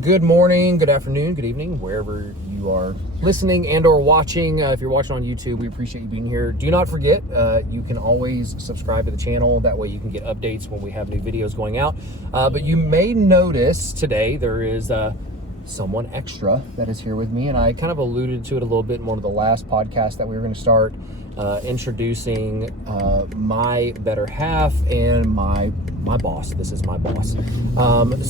Good morning, good afternoon, good evening, wherever you are listening and or watching. If you're watching on YouTube, we appreciate you being here. Do not forget, you can always subscribe to the channel. That way you can get updates when we have new videos going out. But you may notice today there is someone extra that is here with me, and I kind of alluded to it a little bit in one of the last podcasts that we were going to start introducing my better half and my boss. This is my boss.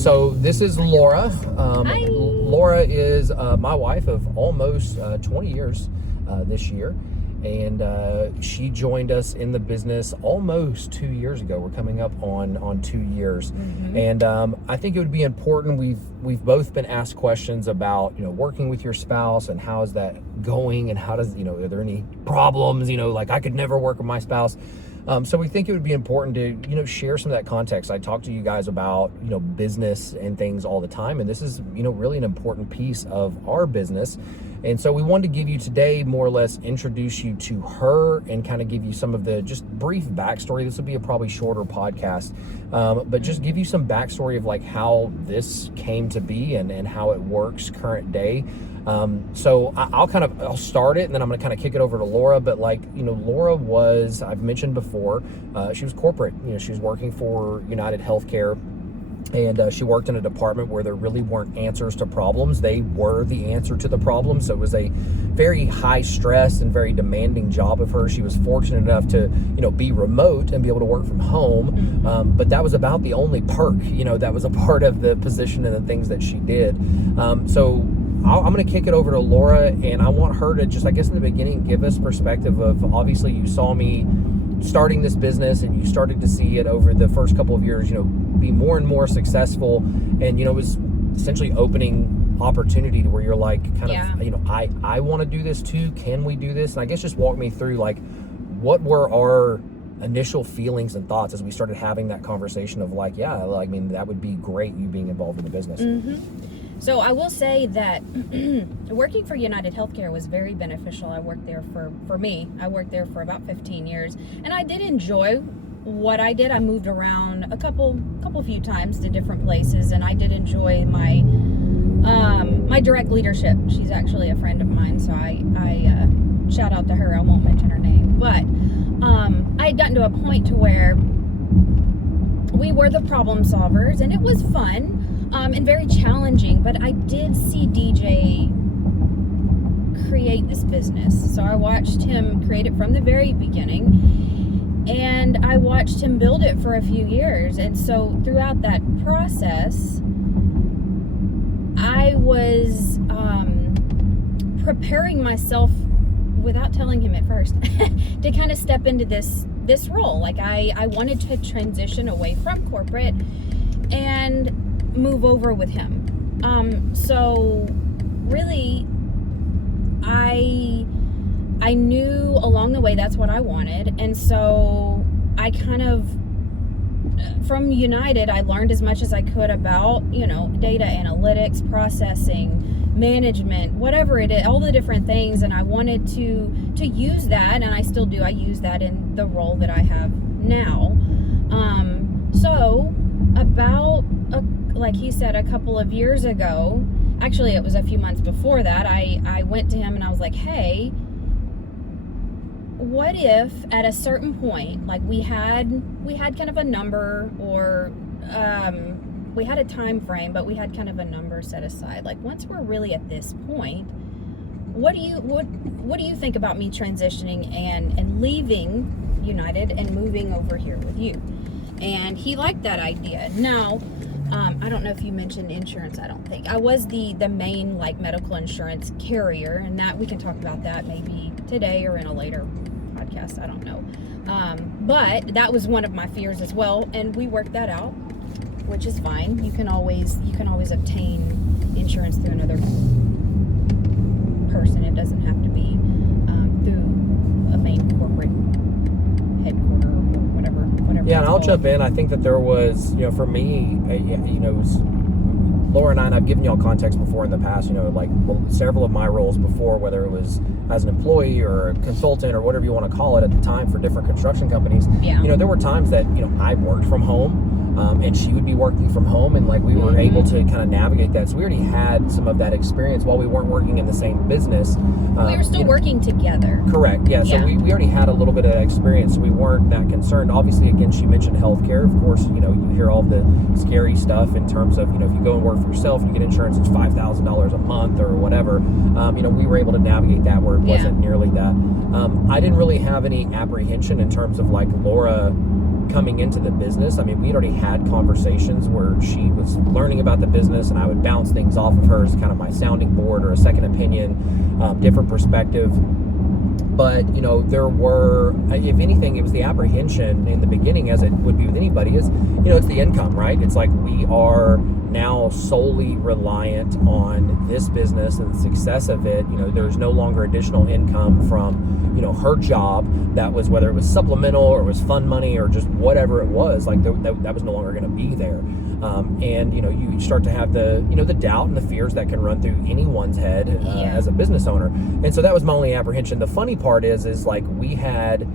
So this is Laura. Hi. Laura is my wife of almost 20 years this year. And she joined us in the business almost 2 years ago. We're coming up on 2 years. Mm-hmm. And I think it would be important. We've both been asked questions about, working with your spouse and how is that going, and how does, are there any problems, like I could never work with my spouse. So we think it would be important to, share some of that context. I talk to you guys about, business and things all the time. And this is, really an important piece of our business. And so we wanted to give you today, more or less, introduce you to her and kind of give you some of the just brief backstory. This will be a probably shorter podcast, but just give you some backstory of like how this came to be and how it works current day. So I'll start it, and then I'm going to kind of kick it over to Laura. But Laura was, I've mentioned before, she was corporate. She was working for United Healthcare. And she worked in a department where there really weren't answers to problems. They were the answer to the problem. So it was a very high stress and very demanding job of hers. She was fortunate enough to, be remote and be able to work from home. But that was about the only perk, that was a part of the position and the things that she did. So I'm going to kick it over to Laura, and I want her to just, I guess in the beginning, give us perspective of, obviously you saw me starting this business and you started to see it over the first couple of years, be more and more successful, and it was essentially opening opportunity to where you're like I want to do this too. Can we do this? And I guess just walk me through like what were our initial feelings and thoughts as we started having that conversation of like, that would be great, you being involved in the business. Mm-hmm. So I will say that working for United Healthcare was very beneficial. I worked there for me. I worked there for about 15 years, and I did enjoy what I did. I moved around a few times to different places, and I did enjoy my my direct leadership. She's actually a friend of mine, so I shout out to her. I won't mention her name, but I had gotten to a point to where we were the problem solvers, and it was fun and very challenging. But I did see DJ create this business, so I watched him create it from the very beginning. And I watched him build it for a few years. And so throughout that process, I was preparing myself, without telling him at first, to kind of step into this role. Like I wanted to transition away from corporate and move over with him. So really, I knew along the way that's what I wanted, and so I kind of, from United, I learned as much as I could about, data analytics, processing, management, whatever it is, all the different things, and I wanted to use that, and I still do. I use that in the role that I have now. So about, like he said, a couple of years ago, actually it was a few months before that, I went to him and I was like, hey, what if at a certain point, like we had kind of a number, or we had a time frame, but we had kind of a number set aside. Like once we're really at this point, what do you think about me transitioning and leaving United and moving over here with you? And he liked that idea. Now, I don't know if you mentioned insurance. I don't think I was the main medical insurance carrier, and that we can talk about that maybe today or in a later podcast. I don't know, but that was one of my fears as well, and we worked that out, which is fine. You can always obtain insurance through another person. It doesn't have to be through a main corporate headquarters or whatever. Yeah, and I'll jump in. I think that there was, for me, it was Laura and I've given y'all context before in the past, several of my roles before, whether it was as an employee or a consultant or whatever you want to call it at the time for different construction companies. Yeah. There were times that, I worked from home. and she would be working from home, and like we were able to kind of navigate that. So we already had some of that experience while we weren't working in the same business. We were still working together. Correct. Yeah. So we already had a little bit of experience. So we weren't that concerned. Obviously, again, she mentioned healthcare. Of course, you hear all the scary stuff in terms of, if you go and work for yourself and you get insurance, it's $5,000 a month or whatever. We were able to navigate that where it wasn't nearly that. I didn't really have any apprehension in terms of like Laura coming into the business. I mean, we'd already had conversations where she was learning about the business and I would bounce things off of her as kind of my sounding board or a second opinion, different perspective. But, there were, if anything, it was the apprehension in the beginning, as it would be with anybody, is, it's the income, right? It's like we are now solely reliant on this business and the success of it. There's no longer additional income from, her job. That was, whether it was supplemental or it was fun money or just whatever it was, like that was no longer going to be there. And you start to have the doubt and the fears that can run through anyone's head as a business owner. And so that was my only apprehension. The funny part is like we had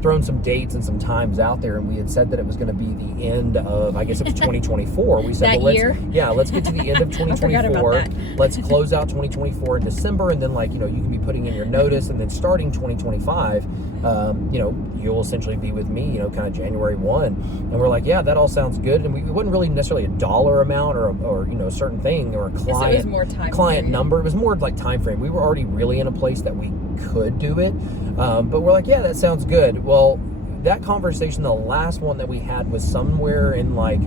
thrown some dates and some times out there, and we had said that it was going to be the end of, I guess it was 2024. We said, let's get to the end of 2024. Let's close out 2024 in December, and then you can be putting in your notice, and then starting 2025, you'll essentially be with me, kind of January 1. And we're like, yeah, that all sounds good. And it wasn't really necessarily a dollar amount or a certain thing or a client number. It was more like time frame. We were already really in a place that we could do it. But we're like, yeah, that sounds good. Well, that conversation, the last one that we had, was somewhere in like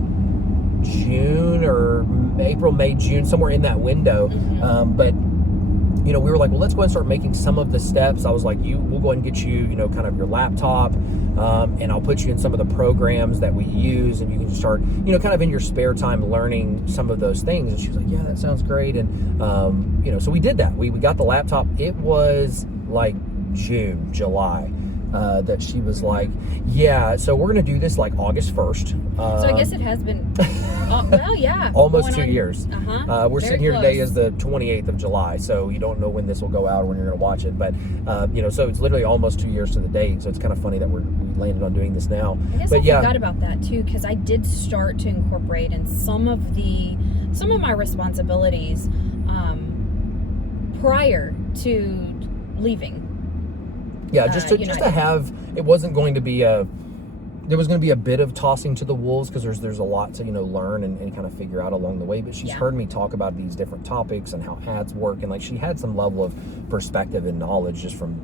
June or April, May, June, somewhere in that window. But we were like, well, let's go ahead and start making some of the steps. I was like, we'll go ahead and get you, kind of your laptop, and I'll put you in some of the programs that we use, and you can just start, kind of in your spare time learning some of those things. And she was like, yeah, that sounds great. And, so we did that. We got the laptop. It was like June, July, that she was like, yeah, so we're going to do this like August 1st. So I guess it has been, almost 2 years. We're sitting here today close. is the 28th of July, so you don't know when this will go out or when you're going to watch it. But, so it's literally almost 2 years to the date. So it's kind of funny that we landed on doing this now. I guess I forgot about that too, because I did start to incorporate in some of my responsibilities prior to leaving. Yeah, just to have, it wasn't going to be there was going to be a bit of tossing to the wolves, because there's a lot to learn and kind of figure out along the way. But she's heard me talk about these different topics and how ads work, and like she had some level of perspective and knowledge just from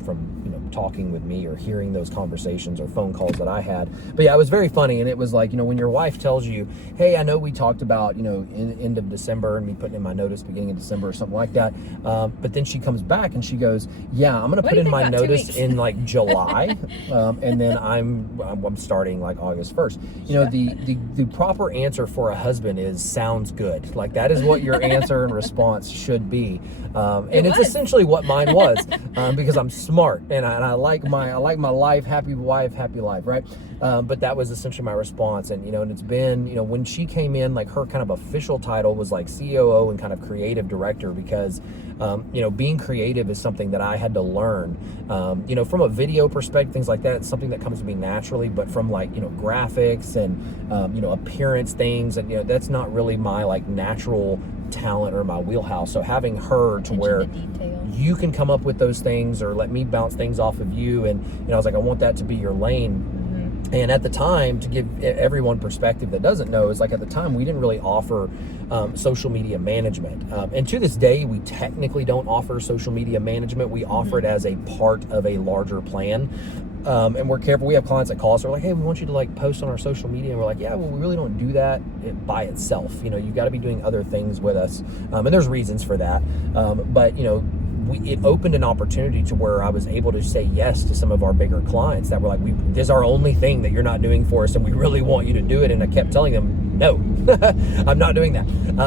talking with me or hearing those conversations or phone calls that I had. But yeah, it was very funny. And it was like, when your wife tells you, hey, I know we talked about in end of December and me putting in my notice beginning of December or something like that, but then she comes back and she goes, yeah, I'm going to put in my notice in like July, and then I'm starting like August 1st. The proper answer for a husband is sounds good. Like that is what your answer and response should be. And it's essentially what mine was, because I'm smart and I like my life, happy wife, happy life, right? But that was essentially my response. And and it's been, when she came in, like her kind of official title was like COO and kind of creative director, because being creative is something that I had to learn. From a video perspective, things like that, it's something that comes to me naturally. But from like graphics and appearance things, and that's not really my like natural talent or my wheelhouse. So having her to where you can come up with those things or let me bounce things off of you, and I was like, I want that to be your lane. And at the time, to give everyone perspective that doesn't know, is like at the time we didn't really offer social media management, and to this day we technically don't offer social media management. We offer it as a part of a larger plan. And we're careful. We have clients that call us, they're like, hey, we want you to like post on our social media, and we're like, yeah, well, we really don't do that by itself. You've got to be doing other things with us, and there's reasons for that. But it opened an opportunity to where I was able to say yes to some of our bigger clients that were like, this is our only thing that you're not doing for us, and we really want you to do it. And I kept telling them, no, I'm not doing that,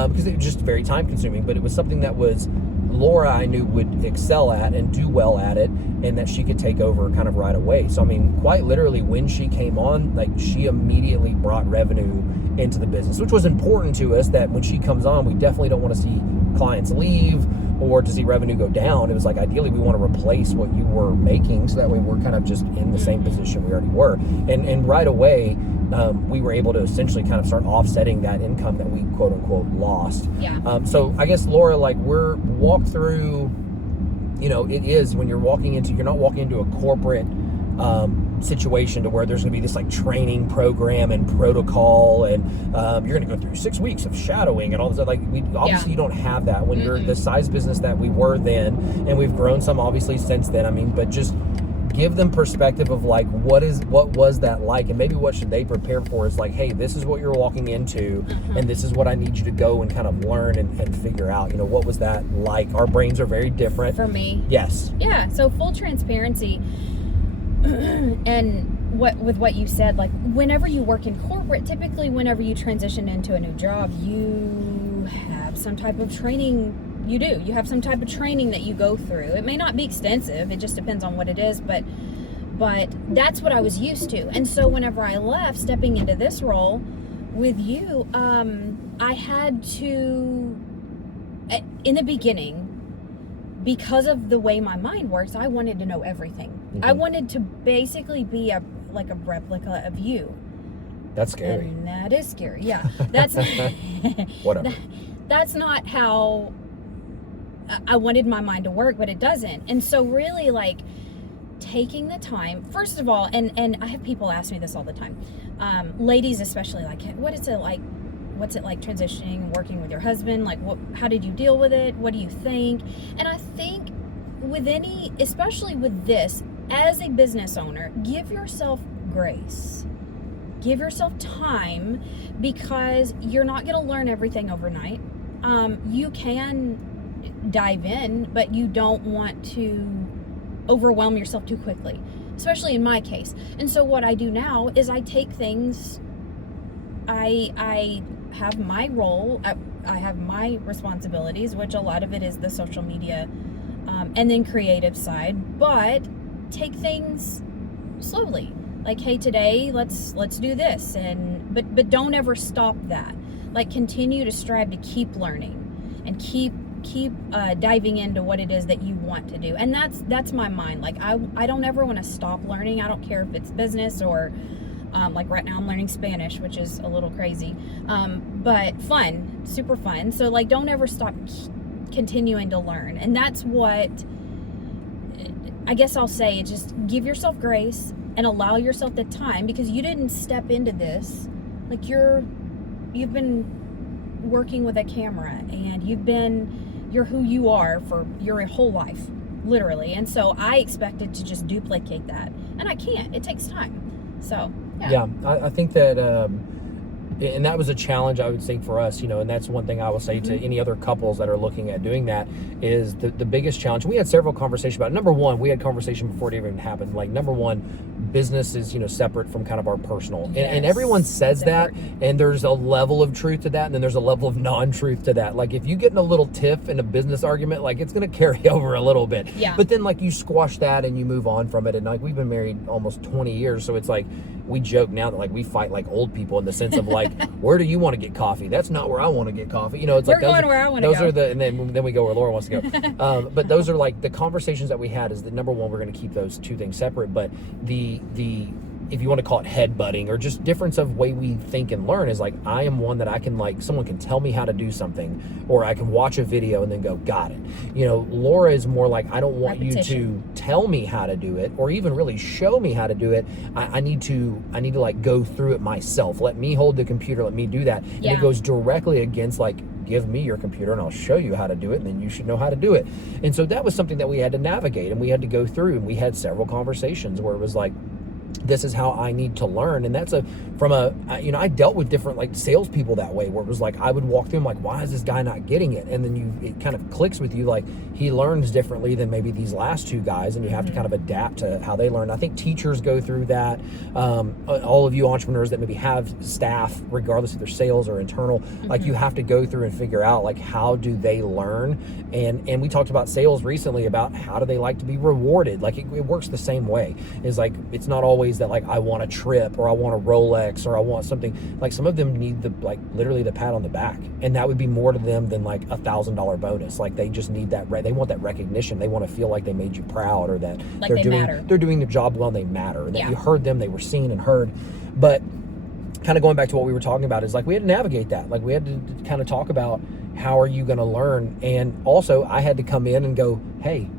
because it was just very time consuming. But it was something that was Laura, I knew, would excel at and do well at it. and that she could take over kind of right away. So I mean, quite literally, when she came on, like, she immediately brought revenue into the business, which was important to us, that when she comes on, we definitely don't want to see clients leave or to see revenue go down. It was like, ideally, we want to replace what you were making, so that way we're kind of just in the same position we already were. And right away, we were able to essentially kind of start offsetting that income that we quote unquote lost. Yeah. So I guess, Laura, like, we're walked through, you know, it is when you're not walking into a corporate situation to where there's going to be this like training program and protocol, and you're going to go through 6 weeks of shadowing and all this. Like, we obviously, you don't have that when you're the size business that we were then, and we've grown some obviously since then. I mean, but just give them perspective of like, what was that like, and maybe what should they prepare for is like, hey, this is what you're walking into, and this is what I need you to go and kind of learn and figure out. You know, what was that like? Our brains are very different. For me. Yes. Yeah. So full transparency. And with what you said, like, whenever you work in corporate, typically whenever you transition into a new job, you have some type of training. You have some type of training that you go through. It may not be extensive, it just depends on what it is, but that's what I was used to. And so whenever I left, stepping into this role with you, I had to, in the beginning, because of the way my mind works, I wanted to know everything. I wanted to basically be a replica of you. That's scary. And that is scary. Yeah. That's whatever. That's not how I wanted my mind to work, but it doesn't. And so really, like, taking the time, first of all, and I have people ask me this all the time, ladies especially, like, what's it like transitioning, working with your husband? Like, how did you deal with it? What do you think? And I think especially with this, as a business owner, give yourself grace. Give yourself time, because you're not going to learn everything overnight. You can dive in, but you don't want to overwhelm yourself too quickly, especially in my case. And so what I do now is I take things, I have my role, I have my responsibilities, which a lot of it is the social media and then creative side, but take things slowly. Like, hey, today let's do this, and but don't ever stop that. Like, continue to strive to keep learning and keep diving into what it is that you want to do. And that's my mind. Like, I don't ever want to stop learning. I don't care if it's business or like right now I'm learning Spanish, which is a little crazy, but fun, super fun. So, like, don't ever stop continuing to learn. And that's what I guess I'll say, just give yourself grace and allow yourself the time, because you didn't step into this like you've been working with a camera, and you're who you are for your whole life, literally. And so I expected to just duplicate that, and I can't. It takes time. So yeah, I think that and that was a challenge, I would say, for us, you know, and that's one thing I will say to any other couples that are looking at doing that, is the biggest challenge. We had several conversations about it. Number one, we had conversation before it even happened. Like, number one, business is, you know, separate from kind of our personal. Yes, and everyone says that, and there's a level of truth to that, and then there's a level of non-truth to that. Like, if you get in a little tiff in a business argument, like, it's going to carry over a little bit. Yeah. But then, like, you squash that and you move on from it. And, like, we've been married almost 20 years, so it's like, we joke now that, like, we fight like old people, in the sense of, like, where do you want to get coffee? That's not where I want to get coffee. You know, it's We're like, going where I want to go. Those are and then we go where Laura wants to go. But those are, like, the conversations that we had, is that, number one, we're going to keep those two things separate. But the if you want to call it headbutting, or just difference of way we think and learn, is like, I am one that I can, like, someone can tell me how to do something, or I can watch a video and then go, got it. You know, Laura is more like, I don't want repetition. you to tell me how to do it, or even really show me how to do it. I need to like go through it myself. Let me hold the computer, let me do that. And it goes directly against, like, give me your computer and I'll show you how to do it, and then you should know how to do it. And so that was something that we had to navigate, and we had to go through, and we had several conversations where it was like, this is how I need to learn. And that's I dealt with different like salespeople that way, where it was like, I would walk through, I'm like, why is this guy not getting it? And then it kind of clicks with you, like he learns differently than maybe these last two guys, and you have to kind of adapt to how they learn. I think teachers go through that. All of you entrepreneurs that maybe have staff, regardless if they're sales or internal, like you have to go through and figure out like, how do they learn? And we talked about sales recently about how do they like to be rewarded? Like it works the same way. It's like, it's not always that like, I want a trip or I want a Rolex or I want something. Like some of them need literally the pat on the back, and that would be more to them than like $1,000 bonus. Like they just need that, they want that recognition. They want to feel like they made you proud, or that like they're doing their job well, and they matter, and that you heard them, they were seen and heard. But kind of going back to what we were talking about is like, we had to navigate that. Like we had to kind of talk about, how are you going to learn? And also I had to come in and go, hey,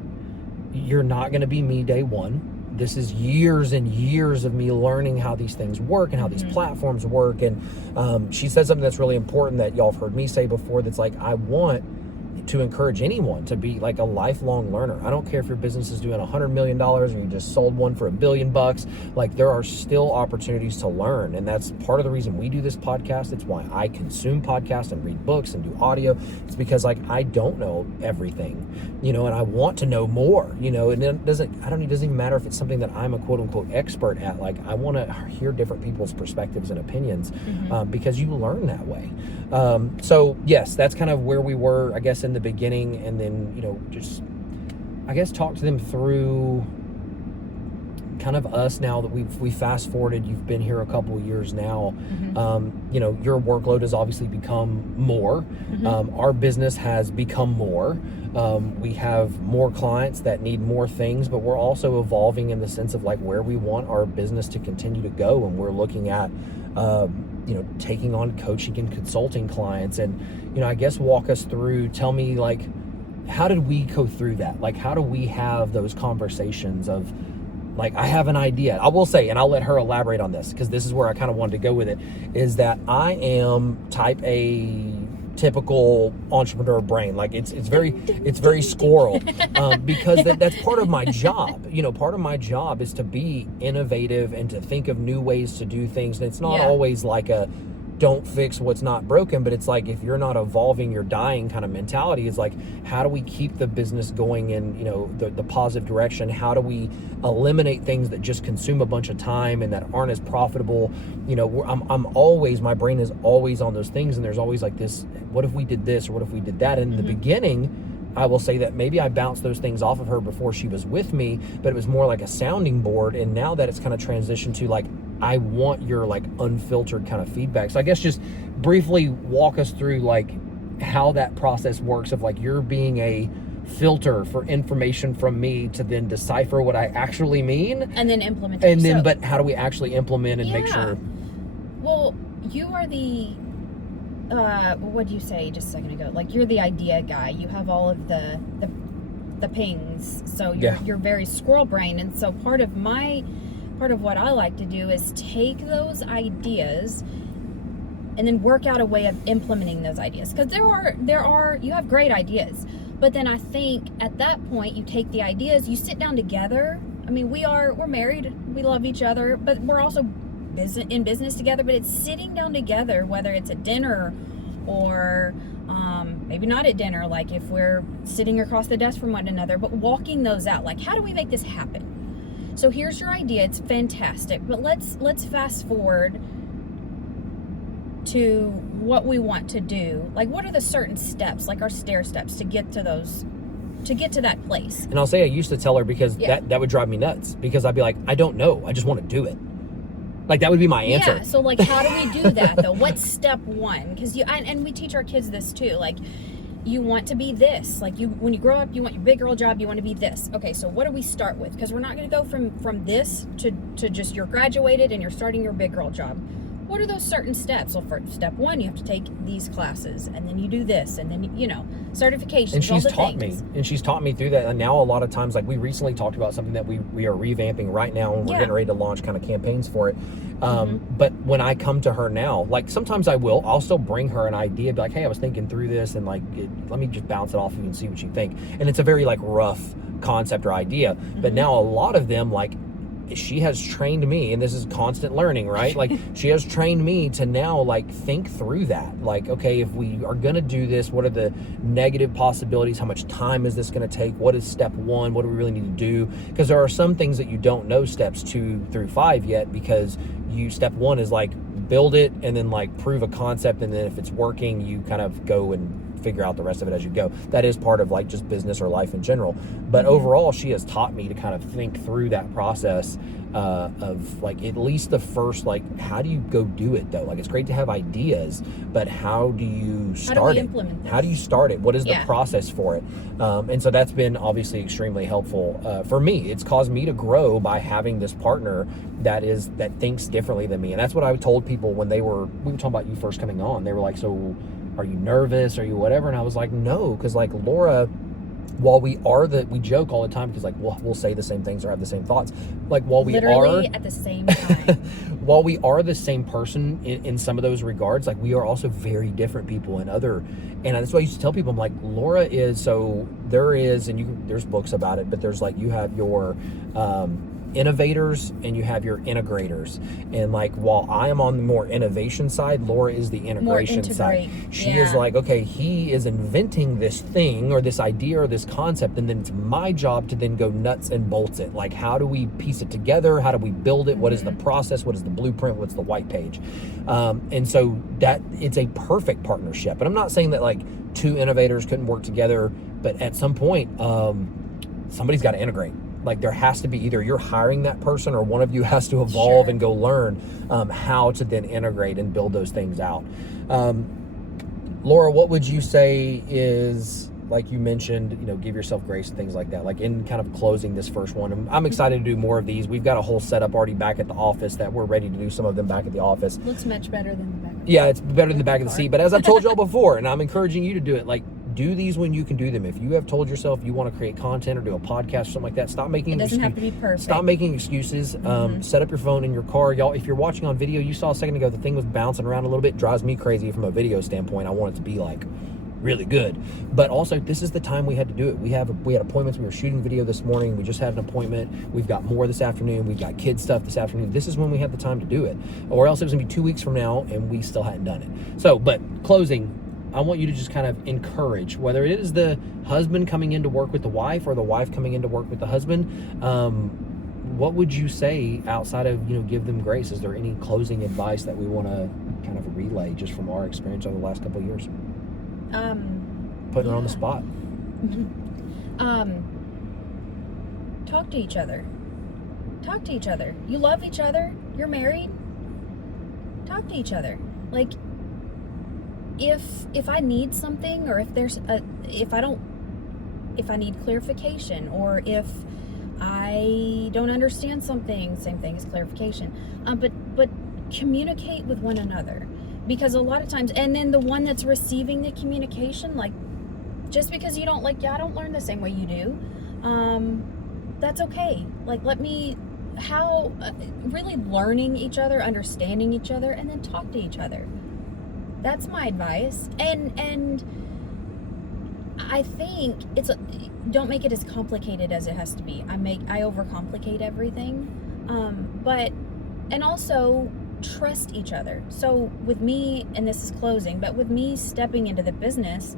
you're not going to be me day one. This is years and years of me learning how these things work and how these platforms work. And she said something that's really important that y'all have heard me say before. That's like, I want to encourage anyone to be like a lifelong learner. I don't care if your business is doing $100 million or you just sold one for $1 billion. Like there are still opportunities to learn. And that's part of the reason we do this podcast. It's why I consume podcasts and read books and do audio. It's because like, I don't know everything, and I want to know more, and it doesn't even matter if it's something that I'm a quote unquote expert at. Like I want to hear different people's perspectives and opinions, because you learn that way. So yes, that's kind of where we were, I guess, in the beginning. And then, just, I guess, talk to them through kind of us now that we fast forwarded. You've been here a couple of years now. Your workload has obviously become more. Our business has become more. We have more clients that need more things, but we're also evolving in the sense of like where we want our business to continue to go. And we're looking at, taking on coaching and consulting clients. And, I guess walk us through, tell me like, how did we go through that? Like, how do we have those conversations of like, I have an idea. I will say, and I'll let her elaborate on this, because this is where I kind of wanted to go with it, is that I am type A, typical entrepreneur brain. Like it's very squirrel, because that's part of my job. Part of my job is to be innovative and to think of new ways to do things. And it's not always like a don't fix what's not broken, but it's like, if you're not evolving, you're dying kind of mentality. Is like, how do we keep the business going in, the positive direction? How do we eliminate things that just consume a bunch of time and that aren't as profitable? I'm always, my brain is always on those things. And there's always like this, what if we did this? Or what if we did that? And in the beginning, I will say that maybe I bounced those things off of her before she was with me, but it was more like a sounding board. And now that it's kind of transitioned to like, I want your like unfiltered kind of feedback. So I guess just briefly walk us through like how that process works of like, you're being a filter for information from me to then decipher what I actually mean. And then implement it. And then, but how do we actually implement and make sure? Well, you are the, what did you say just a second ago? Like you're the idea guy. You have all of the pings. So you're very squirrel brain. And so part of what I like to do is take those ideas and then work out a way of implementing those ideas. Because you have great ideas. But then I think at that point, you take the ideas, you sit down together. I mean, we're married, we love each other, but we're also in business together. But it's sitting down together, whether it's at dinner or maybe not at dinner, like if we're sitting across the desk from one another, but walking those out. Like, how do we make this happen? So here's your idea. It's fantastic, but let's fast forward to what we want to do. Like, what are the certain steps, like our stair steps to get to that place? And I'll say I used to tell her, because that would drive me nuts, because I'd be like, I don't know. I just want to do it. Like, that would be my answer. Yeah. So like, how do we do that though? What's step one? Because and we teach our kids this too. Like, you want to be this. Like, when you grow up, you want your big girl job, you want to be this. Okay, so what do we start with? Because we're not going to go from this to just you're graduated and you're starting your big girl job. What are those certain steps? Well, for step one, you have to take these classes, and then you do this, and then, certifications, and she's all the taught things. me, and she's taught me through that. And now a lot of times, like we recently talked about something that we are revamping right now, and we're getting ready to launch kind of campaigns for it. But when I come to her now, like sometimes I'll still bring her an idea, be like, hey, I was thinking through this, and like, let me just bounce it off of you and see what you think. And it's a very like rough concept or idea. But now a lot of them, like, she has trained me, and this is constant learning, right? Like, she has trained me to now, like, think through that. Like, okay, if we are going to do this, what are the negative possibilities? How much time is this going to take? What is step one? What do we really need to do? Because there are some things that you don't know steps 2 through 5 yet, because step one is like build it and then like prove a concept, and then if it's working, you kind of go and figure out the rest of it as you go. That is part of like just business or life in general. But overall, she has taught me to kind of think through that process of like at least the first, like, how do you go do it though? Like, it's great to have ideas, but how do you start it? How do you start it? What is the process for it? And so that's been obviously extremely helpful for me. It's caused me to grow by having this partner that thinks differently than me. And that's what I told people when we were talking about you first coming on. They were like, so are you nervous? Are you whatever? And I was like, no, because like Laura, while we joke all the time, because like we'll say the same things or have the same thoughts. Like while we literally at the same time, while we are the same person in some of those regards, like we are also very different people in other. And that's why I used to tell people, I'm like, Laura is, so there is, and there's books about it, but there's like, you have your innovators and you have your integrators. And like, while I am on the more innovation side, Laura is the integration side. She is like, okay, he is inventing this thing or this idea or this concept, and then it's my job to then go nuts and bolts it. Like, how do we piece it together? How do we build it? What is the process? What is the blueprint? What's the white page? And so that it's a perfect partnership. And I'm not saying that like 2 innovators couldn't work together, but at some point, somebody's got to integrate. Like, there has to be either you're hiring that person or one of you has to evolve and go learn how to then integrate and build those things out. Laura, what would you say is, like you mentioned, give yourself grace and things like that, like in kind of closing this first one? I'm excited to do more of these. We've got a whole setup already back at the office that we're ready to do some of them back at the office. Looks much better than the back of the Yeah, it's better than the back of the seat. But as I've told y'all before, and I'm encouraging you to do it, like, do these when you can do them. If you have told yourself you want to create content or do a podcast or something like that, stop making excuses. It doesn't have to be perfect. Stop making excuses. Set up your phone in your car. Y'all, if you're watching on video, you saw a second ago the thing was bouncing around a little bit. Drives me crazy from a video standpoint. I want it to be like really good. But also, this is the time we had to do it. We had appointments. We were shooting video this morning. We just had an appointment. We've got more this afternoon. We've got kid stuff this afternoon. This is when we had the time to do it. Or else it was going to be 2 weeks from now and we still hadn't done it. So, but closing, I want you to just kind of encourage, whether it is the husband coming in to work with the wife or the wife coming in to work with the husband, what would you say outside of, give them grace? Is there any closing advice that we want to kind of relay just from our experience over the last couple of years? Putting her on the spot. Talk to each other. Talk to each other. You love each other. You're married. Talk to each other. Like, if I need something, or if I need clarification, or if I don't understand something, same thing as clarification. But communicate with one another, because a lot of times, and then the one that's receiving the communication, like, just because you don't I don't learn the same way you do, that's okay. Like, really learning each other, understanding each other, and then talk to each other. That's my advice. And I think don't make it as complicated as it has to be. I overcomplicate everything. And also trust each other. So with me, and this is closing, but with me stepping into the business,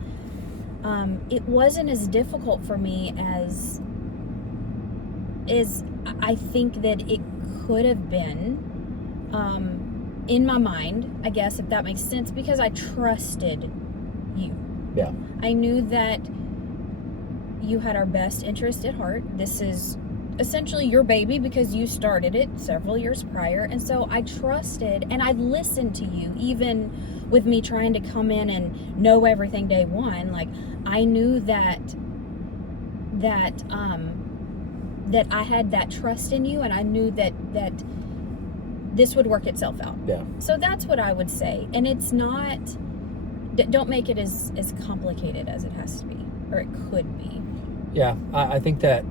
it wasn't as difficult for me as I think that it could have been. In my mind, I guess, if that makes sense, because I trusted you. Yeah. I knew that you had our best interest at heart. This is essentially your baby because you started it several years prior. And so I trusted and I listened to you, even with me trying to come in and know everything day one. Like, I knew that I had that trust in you, and I knew that this would work itself out. Yeah. So that's what I would say. And it's not, don't make it as complicated as it has to be, or it could be. Yeah, I think that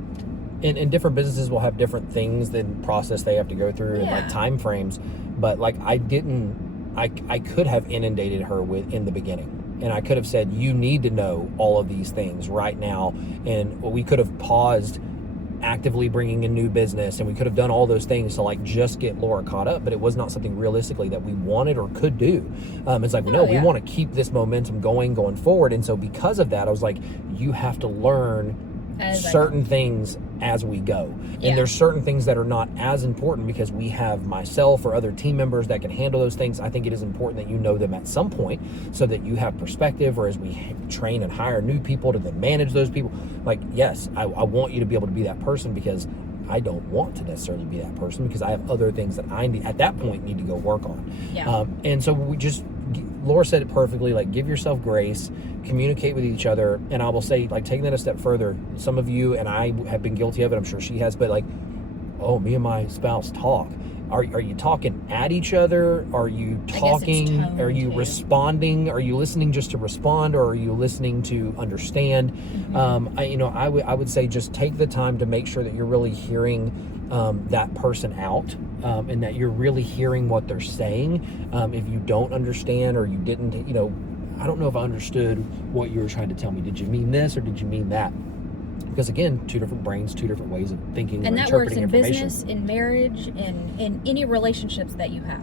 in different businesses will have different things than process they have to go through, and like time frames. But like, I could have inundated her in the beginning, and I could have said, you need to know all of these things right now. And we could have paused actively bringing in new business, and we could have done all those things to like just get Laura caught up, but it was not something realistically that we wanted or could do. It's like, no, we want to keep this momentum going forward. And so because of that, I was like, you have to learn certain things as we go. And there's certain things that are not as important because we have myself or other team members that can handle those things. I think it is important that you know them at some point so that you have perspective, or as we train and hire new people to then manage those people. Like, yes, I want you to be able to be that person, because I don't want to necessarily be that person, because I have other things that I need, at that point, need to go work on. And so Laura said it perfectly, like, give yourself grace, communicate with each other. And I will say, like, taking that a step further, some of you, and I have been guilty of it, I'm sure she has, but like, oh, me and my spouse talk. Are you talking at each other? Are you talking? Are you responding? Are you listening just to respond, or are you listening to understand? I would say just take the time to make sure that you're really hearing that person out, and that you're really hearing what they're saying. If you don't understand, or you didn't, I don't know if I understood what you were trying to tell me. Did you mean this or did you mean that? Because again, two different brains, two different ways of thinking and or that works interpreting in information. business, in marriage, in any relationships that you have.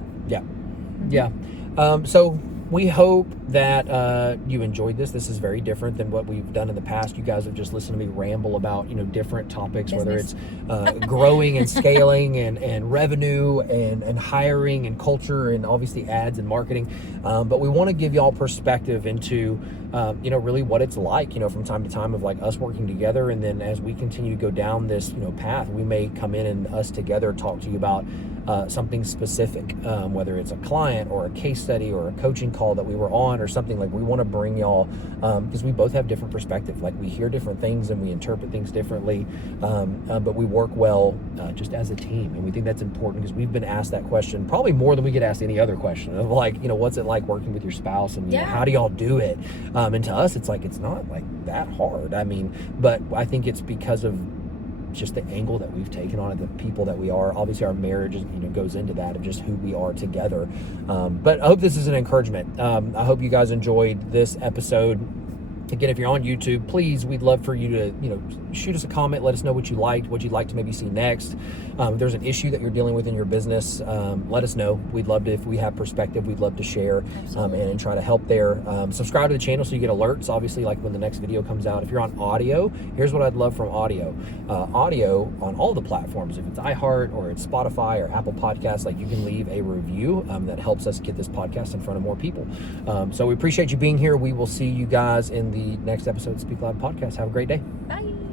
So we hope that you enjoyed this. This is very different than what we've done in the past. You guys have just listened to me ramble about different topics, business. whether it's growing and scaling and revenue and hiring and culture and obviously ads and marketing. But we want to give y'all perspective into really what it's like, from time to time, of like us working together. And then as we continue to go down this path, we may come in and us together talk to you about something specific, whether it's a client or a case study or a coaching call that we were on or something. Like, we want to bring y'all, because we both have different perspective. Like, we hear different things and we interpret things differently, but we work well just as a team. And we think that's important, because we've been asked that question probably more than we get asked any other question of like, what's it like working with your spouse, and how do y'all do it? And to us, it's like, it's not like that hard. But I think it's because of just the angle that we've taken on it, the people that we are. Obviously, our marriage goes into that, of just who we are together. But I hope this is an encouragement. I hope you guys enjoyed this episode. Again, if you're on YouTube, please, we'd love for you to, shoot us a comment. Let us know what you liked, what you'd like to maybe see next. If there's an issue that you're dealing with in your business, let us know. We'd love to, if we have perspective, we'd love to share and try to help there. Subscribe to the channel so you get alerts, obviously, like when the next video comes out. If you're on audio, here's what I'd love from audio. Audio on all the platforms, if it's iHeart or it's Spotify or Apple Podcasts, like, you can leave a review that helps us get this podcast in front of more people. So we appreciate you being here. We will see you guys in the next episode of Speak Loud Podcast. Have a great day. Bye.